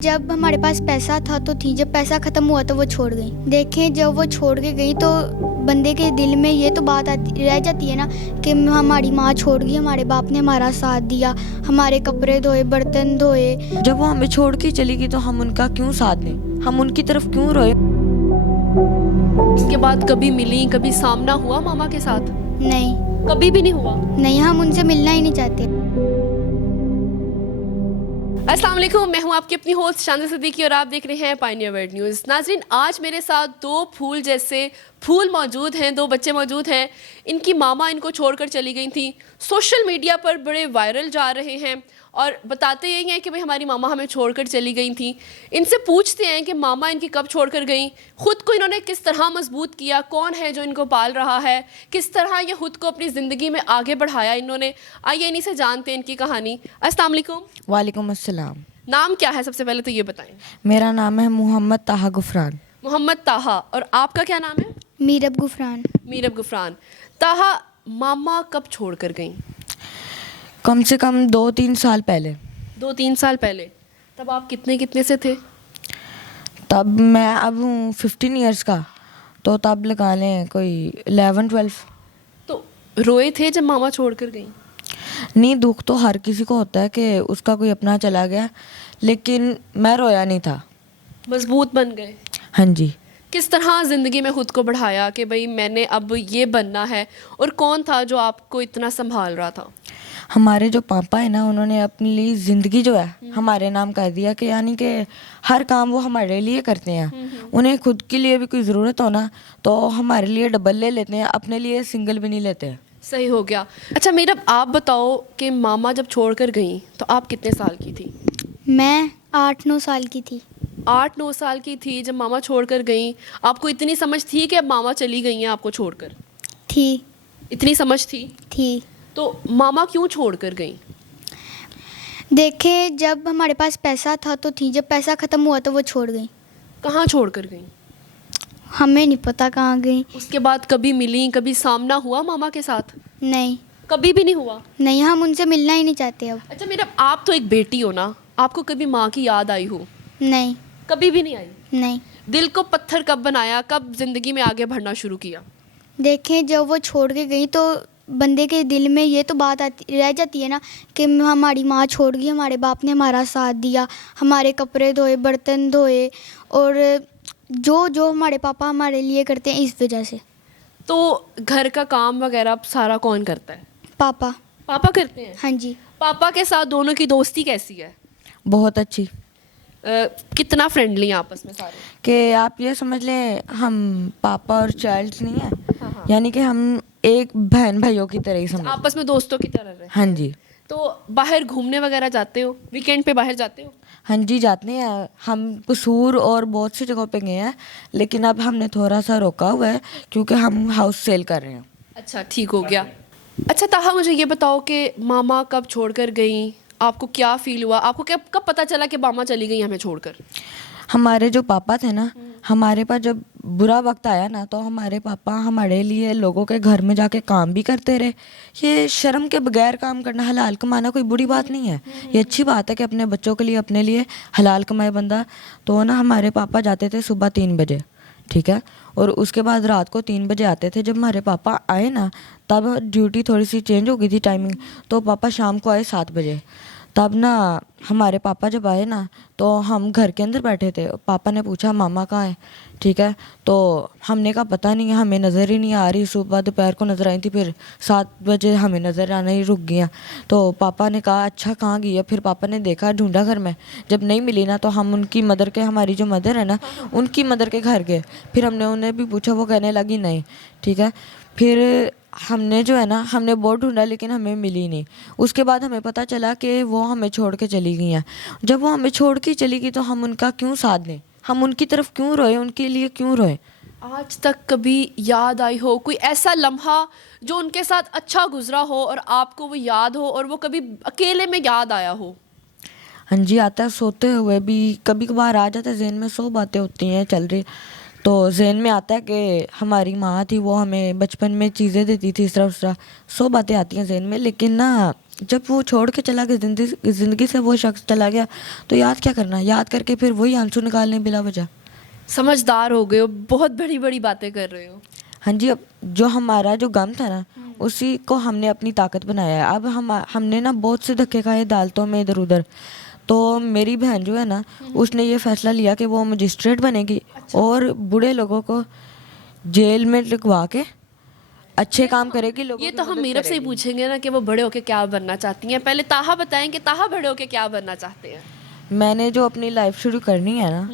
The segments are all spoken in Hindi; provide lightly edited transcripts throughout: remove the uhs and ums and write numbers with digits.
जब हमारे पास पैसा था तो थी, जब पैसा ख़त्म हुआ तो वो छोड़ गई। देखें जब वो छोड़ के गई तो बंदे के दिल में ये तो बात रह जाती है ना कि हमारी माँ छोड़ गई, हमारे बाप ने हमारा साथ दिया, हमारे कपड़े धोए, बर्तन धोए। जब वो हमें छोड़ के चली गई तो हम उनका क्यों साथ दें, हम उनकी तरफ क्यों रोए। इसके बाद कभी मिली, कभी सामना हुआ मामा के साथ? नहीं, कभी भी नहीं हुआ। नहीं, हम उनसे मिलना ही नहीं चाहते। अस्सलाम वालेकुम, मैं हूं आपकी अपनी होस्ट शांदा सिद्दीकी और आप देख रहे हैं पायनियर वर्ल्ड न्यूज़। नाज़रीन, आज मेरे साथ दो फूल जैसे फूल मौजूद हैं, दो बच्चे मौजूद हैं। इनकी मामा इनको छोड़कर चली गई थी, सोशल मीडिया पर बड़े वायरल जा रहे हैं और बताते यही हैं कि भाई हमारी मामा हमें छोड़कर चली गई थी। इनसे पूछते हैं कि मामा इनकी कब छोड़कर गई, ख़ुद को इन्होंने किस तरह मजबूत किया, कौन है जो इनको पाल रहा है, किस तरह ये ख़ुद को अपनी ज़िंदगी में आगे बढ़ाया इन्होंने। आइए इन्हीं से जानते हैं इनकी कहानी। अस्सलाम वालेकुम। वालेकुम अस्सलाम। नाम क्या है सबसे पहले तो ये बताएं। मेरा नाम है मोहम्मद ताहा गुफरान। मोहम्मद ताहा। और आपका क्या नाम है? मीरब गुफरान। मीरब गुफरान। ताहा, मामा कब छोड़कर गई? कम से कम 2-3 साल पहले। 2-3 साल पहले। तब आप कितने से थे? तब मैं अब हूँ 15 ईयर्स का, तो तब लगा लें कोई 11-12। तो रोए थे जब मामा छोड़कर गई? नहीं, दुख तो हर किसी को होता है कि उसका कोई अपना चला गया, लेकिन मैं रोया नहीं था। मजबूत बन गए? हाँ जी। किस तरह ज़िंदगी में ख़ुद को बढ़ाया कि भाई मैंने अब ये बनना है, और कौन था जो आपको इतना संभाल रहा था? हमारे जो पापा है ना, उन्होंने अपनी लिए ज़िंदगी जो है हमारे नाम कर दिया, कि यानी कि हर काम वो हमारे लिए करते हैं। उन्हें खुद के लिए भी कोई ज़रूरत हो ना तो हमारे लिए डबल ले लेते हैं, अपने लिए सिंगल भी नहीं लेते। सही हो गया। अच्छा मेरा आप बताओ कि मामा जब छोड़कर गई तो आप कितने साल की थी? मैं 8-9 साल की थी। 8-9 साल की थी जब मामा छोड़कर गई। आपको इतनी समझ थी कि अब मामा चली गई हैं आपको छोड़कर? थी। इतनी समझ थी? थी। तो मामा क्यों छोड़कर गई? देखें जब हमारे पास पैसा था तो थी, जब पैसा ख़त्म हुआ तो वो छोड़ गई। कहाँ छोड़कर गई? हमें नहीं पता कहाँ गई। उसके बाद कभी मिली, कभी सामना हुआ मामा के साथ? नहीं, कभी भी नहीं हुआ। नहीं, हम उनसे मिलना ही नहीं चाहते अब। अच्छा मेरा, आप तो एक बेटी हो ना, आपको कभी माँ की याद आई हो? नहीं। कभी भी नहीं आई? नहीं। दिल को पत्थर कब बनाया, कब ज़िंदगी में आगे बढ़ना शुरू किया? देखें जब वो छोड़ के गई तो बंदे के दिल में ये तो बात रह जाती है ना कि हमारी माँ छोड़ गई, हमारे बाप ने हमारा साथ दिया, हमारे कपड़े धोए, बर्तन धोए, और जो जो हमारे पापा हमारे लिए करते हैं इस वजह से। तो घर का काम वगैरह सारा कौन करता है? पापा। पापा करते हैं? हाँ जी। पापा के साथ दोनों की दोस्ती कैसी है? बहुत अच्छी। कितना फ्रेंडली हैं आपस में सारे? कि आप ये समझ लें हम पापा और चाइल्ड नहीं है, हाँ। यानी कि हम एक बहन भाइयों की तरह ही समझ। आपस में दोस्तों की तरह रहे? हाँ जी। तो बाहर घूमने वगैरह जाते हो? वीकेंड पे बाहर जाते हो? हाँ जी, जाते हैं। हम कसूर और बहुत सी जगहों पे गए हैं, लेकिन अब हमने थोड़ा सा रोका हुआ है क्योंकि हम हाउस सेल कर रहे हैं। अच्छा, ठीक हो गया। अच्छा ताहा, मुझे ये बताओ कि मामा कब छोड़कर गई, आपको क्या फील हुआ, आपको कब पता चला कि मामा चली गई हमें छोड़कर? हमारे जो पापा थे ना, हमारे पास जब बुरा वक्त आया ना तो हमारे पापा हमारे लिए लोगों के घर में जाके काम भी करते रहे। ये शर्म के बगैर काम करना, हलाल कमाना कोई बुरी बात नहीं है, ये अच्छी बात है कि अपने बच्चों के लिए, अपने लिए हलाल कमाए बंदा। तो ना हमारे पापा जाते थे सुबह 3 बजे, ठीक है, और उसके बाद रात को 3 बजे आते थे। जब हमारे पापा आए ना तब ड्यूटी थोड़ी सी चेंज हो गई थी टाइमिंग, तो पापा शाम को आए 7 बजे। तब ना हमारे पापा जब आए ना तो हम घर के अंदर बैठे थे, पापा ने पूछा मामा कहाँ है, ठीक है, तो हमने कहा पता नहीं, हमें नज़र ही नहीं आ रही। सुबह दोपहर को नज़र आई थी, फिर 7 बजे हमें नज़र आना ही रुक गया। तो पापा ने कहा अच्छा कहाँ गई है, फिर पापा ने देखा, ढूंढा घर में, जब नहीं मिली ना तो हम उनकी मदर के, हमारी जो मदर है ना उनकी मदर के घर गए। फिर हमने उन्हें भी पूछा, वो कहने लगी नहीं, ठीक है। फिर हमने जो है ना, हमने बहुत ढूंढा लेकिन हमें मिली नहीं। उसके बाद हमें पता चला कि वो हमें छोड़ के चली गई हैं। जब वो हमें छोड़ के चली गई तो हम उनका क्यों साथ दें, हम उनकी तरफ क्यों रोए, उनके लिए क्यों रोए। आज तक कभी याद आई हो कोई ऐसा लम्हा जो उनके साथ अच्छा गुजरा हो और आपको वो याद हो, और वो कभी अकेले में याद आया हो? हाँ जी, आता है, सोते हुए भी कभी कभार आ जाता है जहन में, 100 बातें होती हैं चल रही, तो जहन में आता है कि हमारी माँ थी, वो हमें बचपन में चीज़ें देती थी, इस तरह उस तरह 100 बातें आती हैं जहन में। लेकिन ना जब वो छोड़ के चला गया, ज़िंदगी से वो शख्स चला गया, तो याद क्या करना, याद करके फिर वही आंसू निकालने बिला वजह। समझदार हो गए हो, बहुत बड़ी बड़ी बातें कर रहे हो। हाँ जी, अब जो हमारा जो गम था ना, उसी को हमने अपनी ताकत बनाया है। अब हमने ना बहुत से धक्के खाए अदालतों में इधर उधर। तो मेरी बहन जो है ना, उसने ये फैसला लिया कि वो मजिस्ट्रेट बनेगी और बूढ़े लोगों को जेल में लिखवा के अच्छे काम करेगी, लोगों ये की तो हम मदद मीरब से ही करेगी। पूछेंगे ना कि वो बड़े होके क्या बनना चाहती हैं। पहले ताहा बताएं कि ताहा बड़े होके क्या बनना चाहते हैं। मैंने जो अपनी लाइफ शुरू करनी है ना,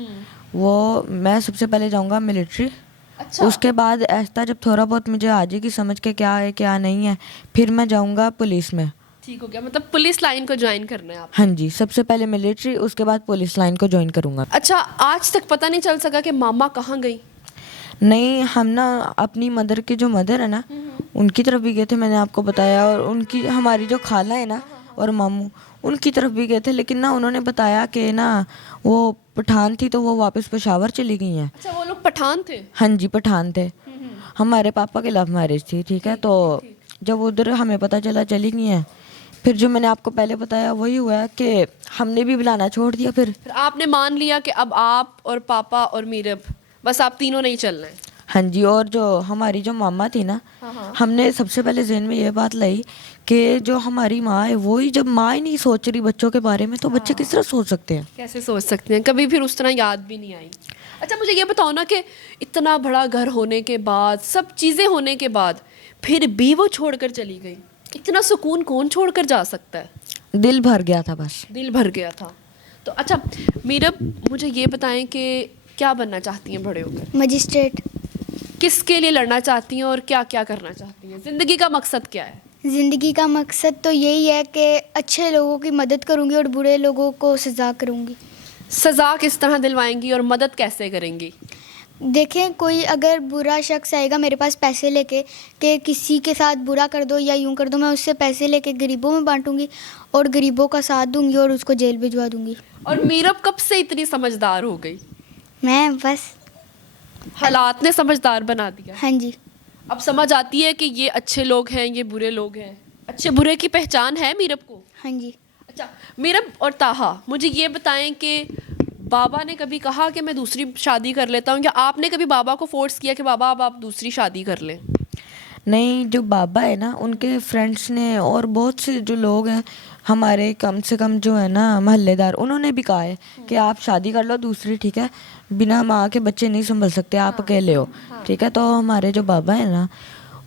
वो मैं सबसे पहले जाऊंगा मिलिट्री। अच्छा। उसके बाद ऐसा जब थोड़ा बहुत मुझे आ जाएगी समझ के क्या है क्या नहीं है, फिर मैं जाऊंगा पुलिस में। ठीक हो गया, मतलब पुलिस लाइन को ज्वाइन करना है आप। हाँ जी, सबसे पहले मिलिट्री, उसके बाद पुलिस लाइन को ज्वाइन करूंगा। अच्छा, आज तक पता नहीं चल सका कि मामा कहाँ गई? नहीं, हम ना अपनी मदर की जो मदर है ना, उनकी तरफ भी गए थे, मैंने आपको बताया। और उनकी हमारी जो खाला है ना और मामू, उनकी तरफ भी गए थे। लेकिन ना उन्होंने बताया कि ना वो पठान थी, तो वो वापस पेशावर चली गई हैं। अच्छा, वो लोग पठान थे? हाँ जी, पठान थे। हमारे पापा की लव मैरिज थी, ठीक है। तो जब उधर हमें पता चला चली गई हैं, फिर जो मैंने आपको पहले बताया वही हुआ है कि हमने भी बुलाना छोड़ दिया। फिर आपने मान लिया कि अब आप और पापा और मीरब, बस आप तीनों नहीं चलना है। हाँ जी, और जो हमारी जो मामा थी ना, हमने सबसे पहले जहन में ये बात लाई कि जो हमारी माँ है, वो ही जब माँ ही नहीं सोच रही बच्चों के बारे में, तो बच्चे किस तरह सोच सकते हैं। कैसे सोच सकते हैं, कभी फिर उस तरह याद भी नहीं आई। अच्छा, मुझे ये बताओ ना कि इतना बड़ा घर होने के बाद, सब चीज़ें होने के बाद, फिर भी वो छोड़कर चली गई। इतना सुकून कौन छोड़कर जा सकता है? दिल भर गया था बस। दिल भर गया था। तो अच्छा मीरब, मुझे ये बताएं कि क्या बनना चाहती हैं बड़े होकर? मजिस्ट्रेट। किसके लिए लड़ना चाहती हैं और क्या क्या करना चाहती हैं? ज़िंदगी का मकसद क्या है? ज़िंदगी का मकसद तो यही है कि अच्छे लोगों की मदद करूंगी और बुरे लोगों को सज़ा करूंगी। सज़ा किस तरह दिलवाएंगी और मदद कैसे करेंगी? देखें, कोई अगर बुरा शख्स आएगा मेरे पास पैसे लेके कि किसी के साथ बुरा कर दो या यूं कर दो, मैं उससे पैसे लेके गरीबों में बांटूंगी और गरीबों का साथ दूंगी और उसको जेल भिजवा दूंगी। और मीरब कब से इतनी समझदार हो गई? मैं बस। हालात ने समझदार बना दिया। हाँ जी। अब समझ आती है कि ये अच्छे लोग हैं, ये बुरे लोग हैं। अच्छे बुरे की पहचान है मीरब को। हाँ जी। अच्छा, मीरब और ताहा, मुझे ये बताएं कि बाबा ने कभी कहा कि मैं दूसरी शादी कर लेता हूँ, या आपने कभी बाबा को फोर्स किया कि बाबा अब आप दूसरी शादी कर लें? नहीं, जो बाबा है ना, उनके फ्रेंड्स ने और बहुत से जो लोग हैं हमारे, कम से कम जो है ना महल्लेदार, उन्होंने भी कहा है कि आप शादी कर लो दूसरी, ठीक है। बिना माँ के बच्चे नहीं संभल सकते, आप अकेले हो, ठीक है। तो हमारे जो बाबा है ना,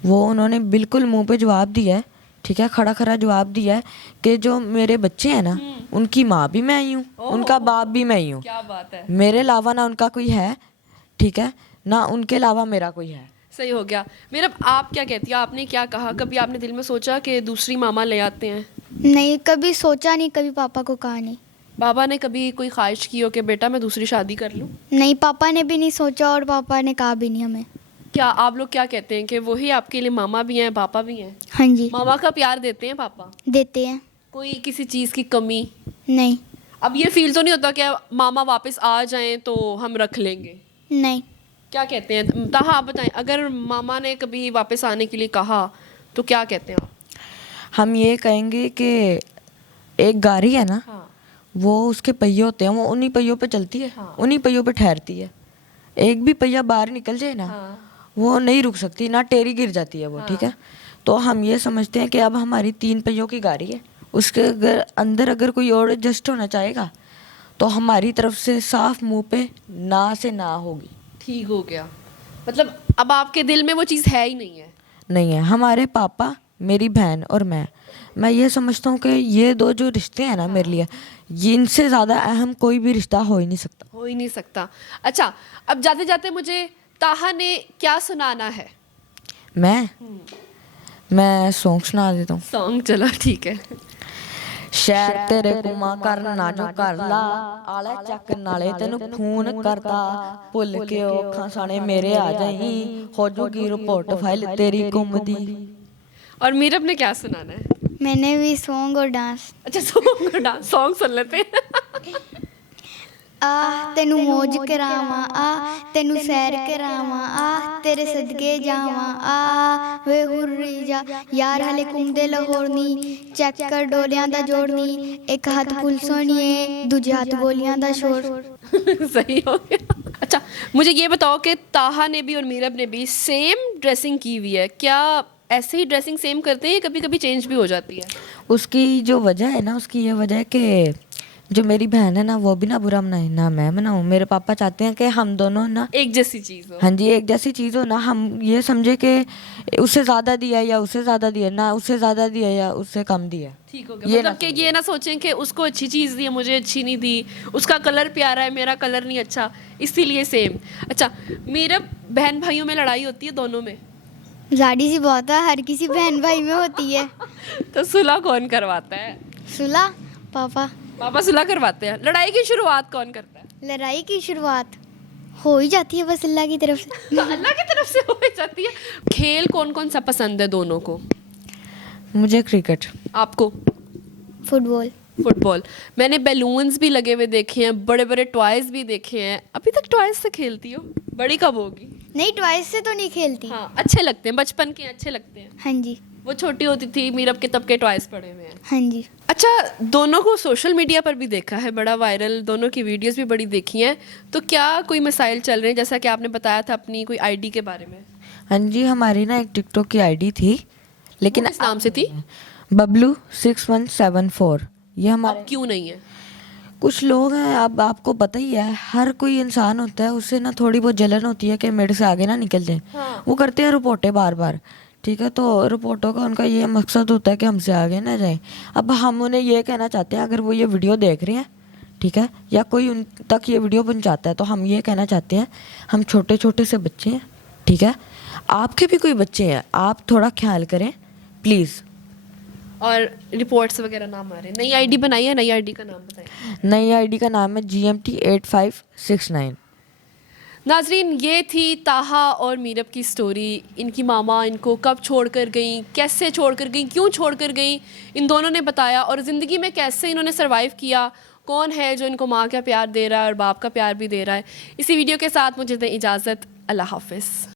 वो उन्होंने बिल्कुल मुंह पे जवाब दिया है, ठीक है, खड़ा खड़ा जवाब दिया है कि जो मेरे बच्चे हैं ना, उनकी माँ भी मैं ही हूँ, उनका बाप भी मैं ही हूँ। क्या बात है। मेरे अलावा ना उनका कोई है, ठीक है, ना उनके अलावा मेरा कोई है। सही हो गया। मीरब, आप क्या कहती हैं? आपने क्या कहा? कभी आपने दिल में सोचा कि दूसरी मामा ले आते हैं? नहीं, कभी सोचा नहीं, कभी पापा को कहा नहीं। बाबा ने कभी कोई ख्वाहिश की हो कि बेटा मैं दूसरी शादी कर लूं? नहीं, पापा ने भी नहीं सोचा और पापा ने कहा भी नहीं हमें। क्या आप लोग क्या कहते हैं कि वही आपके लिए मामा भी हैं, पापा भी हैं? हाँ जी। मामा का प्यार देते हैं पापा? देते हैं। कोई किसी चीज़ की कमी? नहीं। अब ये फील तो नहीं होता कि मामा वापस आ जाएं तो हम रख लेंगे? नहीं। क्या कहते हैं ताहा, आप बताएं, अगर मामा ने कभी वापस आने के लिए कहा तो क्या कहते हैं आप? हम ये कहेंगे कि एक गाड़ी है ना, हाँ। वो उसके पहिए होते हैं, वो उन्हीं पहियों पे चलती है, हाँ। उन्हीं पहियों पे ठहरती है। एक भी पहिया बाहर निकल जाए ना, हाँ। वो नहीं रुक सकती, ना टेरी गिर जाती है वो, ठीक है। तो हम ये समझते हैं कि अब हमारी 3 पहियों की गाड़ी है, उसके अंदर अगर कोई और एडजस्ट होना चाहेगा तो हमारी तरफ से साफ मुंह पे ना से ना होगी। ठीक हो गया, मतलब अब आपके दिल में वो चीज़ है ही नहीं है? नहीं है। हमारे पापा, मेरी बहन और मैं ये समझता हूँ कि ये 2 जो रिश्ते हैं ना मेरे लिए, ये इनसे ज़्यादा अहम कोई भी रिश्ता हो ही नहीं सकता। हो ही नहीं सकता। अच्छा, अब जाते जाते मुझे ताहा ने क्या सुनाना है? मैं सॉन्ग सुना देता हूँ। सॉन्ग, चलो ठीक है। शहर तेरे कुमा करना जो कर ला, आले चक नाले तेनू खून करता, भुल के औखा साने मेरे आ जाई, हो जूगी रिपोर्ट फाइल तेरी गुम दी। और मीरब ने क्या सुनाना है? मैंने भी सॉन्ग और डांस। अच्छा, सॉन्ग और डांस। सॉन्ग सुन लेते हैं। आ तेनू मौज करावां आ तेनू सैर करावां आ तेरे सदके जावां आ वे हुर्री जा यार हले घूमदे लाहौर नी चेक कर डोलियां दा जोड़ नी एक हाथ पुल सोनिए दूजे हाथ गोलियां दा शोर। सही हो गया। अच्छा मुझे ये बताओ कि ताहा ने भी और मीरब ने भी सेम ड्रेसिंग की हुई है, क्या ऐसे ही ड्रेसिंग सेम करते हैं, कभी कभी चेंज भी हो जाती है? उसकी जो वजह है ना, उसकी ये वजह है कि जो मेरी बहन है ना वो भी ना बुरा मनाए ना मैं मनाऊँ। मेरे पापा चाहते हैं कि हम दोनों ना एक जैसी चीज़ हो। हाँ जी एक जैसी चीज़ हो ना, हम ये समझे कि उससे ज़्यादा दिया या उससे ज़्यादा दिया, ना उससे ज़्यादा दिया या उससे कम दिया। ठीक हो गया, ये मतलब ना कि ये ना सोचें कि उसको अच्छी चीज़ दी है मुझे अच्छी नहीं दी, उसका कलर प्यारा है मेरा कलर नहीं अच्छा, इसीलिए सेम। अच्छा मेरा बहन भाइयों में लड़ाई होती है दोनों में? जाड़ी सी बहुत है, हर किसी बहन भाई में होती है। तो सुलह कौन करवाता है? सुलह पापा। पापा सुलह करवाते हैं। लड़ाई की शुरुआत कौन करता है? लड़ाई की शुरुआत हो ही जाती है बस अल्लाह की तरफ से। तो अल्लाह की तरफ से हो जाती है। खेल कौन कौन सा पसंद है दोनों को? मुझे क्रिकेट। आपको? फुटबॉल। फुटबॉल। मैंने बैलून्स भी लगे हुए देखे हैं, बड़े बड़े टॉयज भी देखे हैं। अभी तक टॉयज से खेलती हो? बड़ी कब होगी? नहीं ट्वाइस से तो नहीं खेलती। हाँ अच्छे लगते हैं, बचपन के अच्छे लगते हैं। हाँ जी। वो छोटी होती थी मीरब के तब के टॉयज पड़े हुए हैं। हाँ जी। अच्छा दोनों को सोशल मीडिया पर भी देखा है, बड़ा वायरल, दोनों की वीडियोस भी बड़ी देखी हैं, तो क्या कोई मसाइल चल रहे हैं जैसा कि आपने बताया था अपनी कोई आईडी के बारे में? हाँ जी हमारी ना एक टिकटॉक की आईडी थी, लेकिन वो किस नाम से थी? बबलू 6174। ये हमारे अब क्यों नहीं है? कुछ लोग हैं, अब आपको पता ही है हर कोई इंसान होता है उससे ना थोड़ी बहुत जलन होती है कि मेरे से आगे ना निकल जाए। हाँ। वो करते हैं रिपोर्टें बार बार, ठीक है, तो रिपोर्टों का उनका ये मकसद होता है कि हमसे आगे ना जाए। अब हम उन्हें ये कहना चाहते हैं, अगर वो ये वीडियो देख रहे हैं ठीक है, या कोई उन तक ये वीडियो पहुंचाता है, तो हम ये कहना चाहते हैं हम छोटे छोटे से बच्चे हैं, ठीक है, आपके भी कोई बच्चे हैं, आप थोड़ा ख्याल करें प्लीज़। और रिपोर्ट्स वगैरह नाम आ रहे हैं, नई आईडी बनाई है, नई आईडी का नाम बताइए। नई आईडी का नाम है GMT8569। नाजरीन ये थी ताहा और मीरब की स्टोरी। इनकी मामा इनको कब छोड़कर गई, कैसे छोड़कर गई, क्यों छोड़कर गई, इन दोनों ने बताया, और ज़िंदगी में कैसे इन्होंने सरवाइव किया, कौन है जो इनको माँ का प्यार दे रहा है और बाप का प्यार भी दे रहा है। इसी वीडियो के साथ मुझे दें इजाज़त, अल्लाह हाफ़िज़।